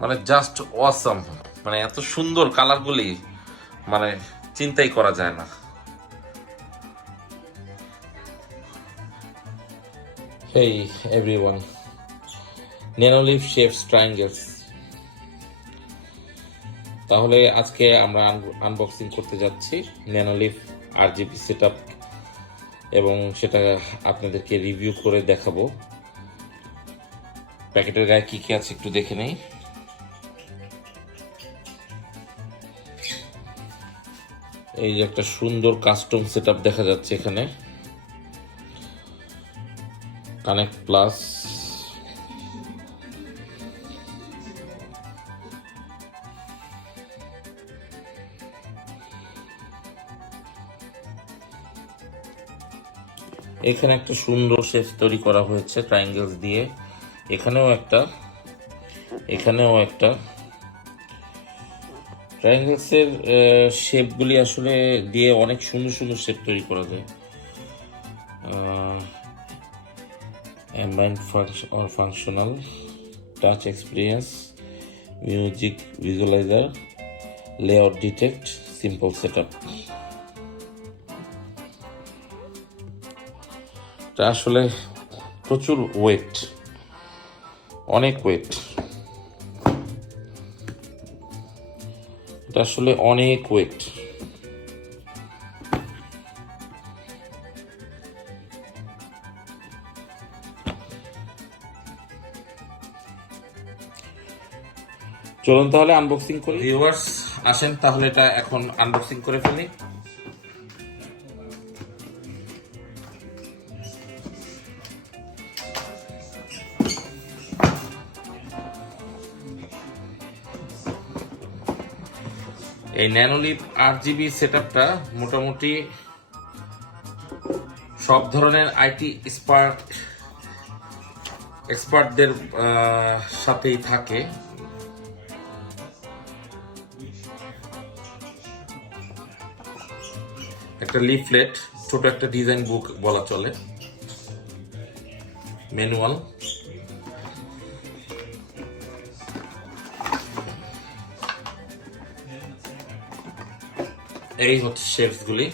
মানে just awesome, মানে এত সুন্দর কালারগুলি মানে চিন্তাই করা যায় না। Hey everyone, Nanoleaf shapes triangles. তাহলে আজকে আমরা আনবক্সিং করতে যাচ্ছি ন্যানোলিফ আরজিবি সেটআপ, এবং সেটা আপনাদেরকে রিভিউ করে দেখাবো। প্যাকেটের গায়ে কি কি আছে একটু দেখে নেই। এই যে একটা সুন্দর কাস্টম সেটআপ দেখা যাচ্ছে এখানে, কানেক্ট প্লাস, এখানে একটা সুন্দর শেপ তৈরি করা হয়েছে ট্রায়াঙ্গেলস দিয়ে, এখানেও একটা ট্রায়াঙ্গেলসের শেপগুলি আসলে দিয়ে অনেক সুন্দর সুন্দর শেপ তৈরি করা যায়। Ambient functional touch experience, music visualiser, layout detect, simple setup. এটা আসলে প্রচুর ওয়েট, অনেক ওয়েট, এটা আসলে অনেক ওয়েট। চলুন তাহলে আনবক্সিং করি। ভিউয়ার্স আসেন তাহলে এটা এখন আনবক্সিং করে ফেলি। এই ন্যানোলিফ আরজিবি সেটআপটা মোটামুটি সব ধরনের আইটি এক্সপার্টদের সাথেই থাকে। একটা লিফলেট, ছোট একটা ডিজাইন বুক বলা চলে, ম্যানুয়াল, এই হচ্ছে শেপসগুলি।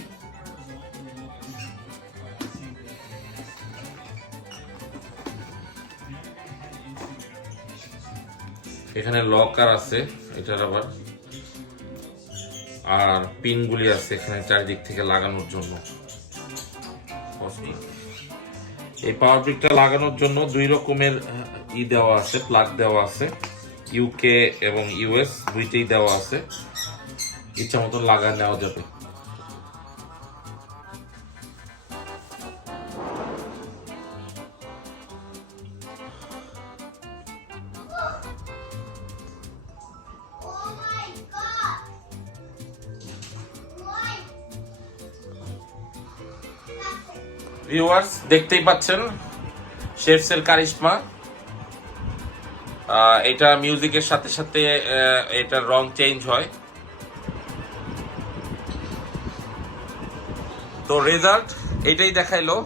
এখানে লকার আছে এটার আবার, আর পিনগুলি আছে এখানে চারিদিক থেকে লাগানোর জন্য। এই পাওয়ার ব্রিকটা লাগানোর জন্য দুই রকমের দেওয়া আছে, প্লাগ দেওয়া আছে, ইউকে এবং ইউএস দুইটাই দেওয়া আছে, ইচ্ছা মতো লাগা নেওয়া যাবে। ভিউয়ার্স দেখতেই পাচ্ছেন শেপসের কারিশমা। এটা মিউজিকের সাথে সাথে এটার রং চেঞ্জ হয়। তো রেজাল্ট এটাই দেখাইলো।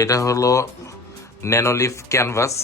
এটা হলো ন্যানোলিফ ক্যানভাস।